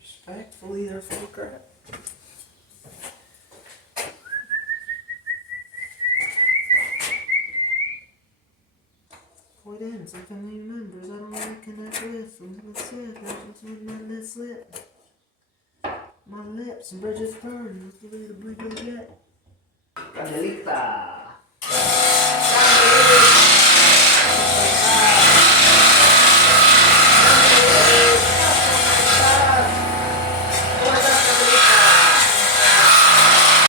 Respectfully, they're full of crap. Point ends like family members I don't really connect with. I'm gonna sit, with my lips slit. My lips and bridges burn. Let's give it a breathe yet. Candelita.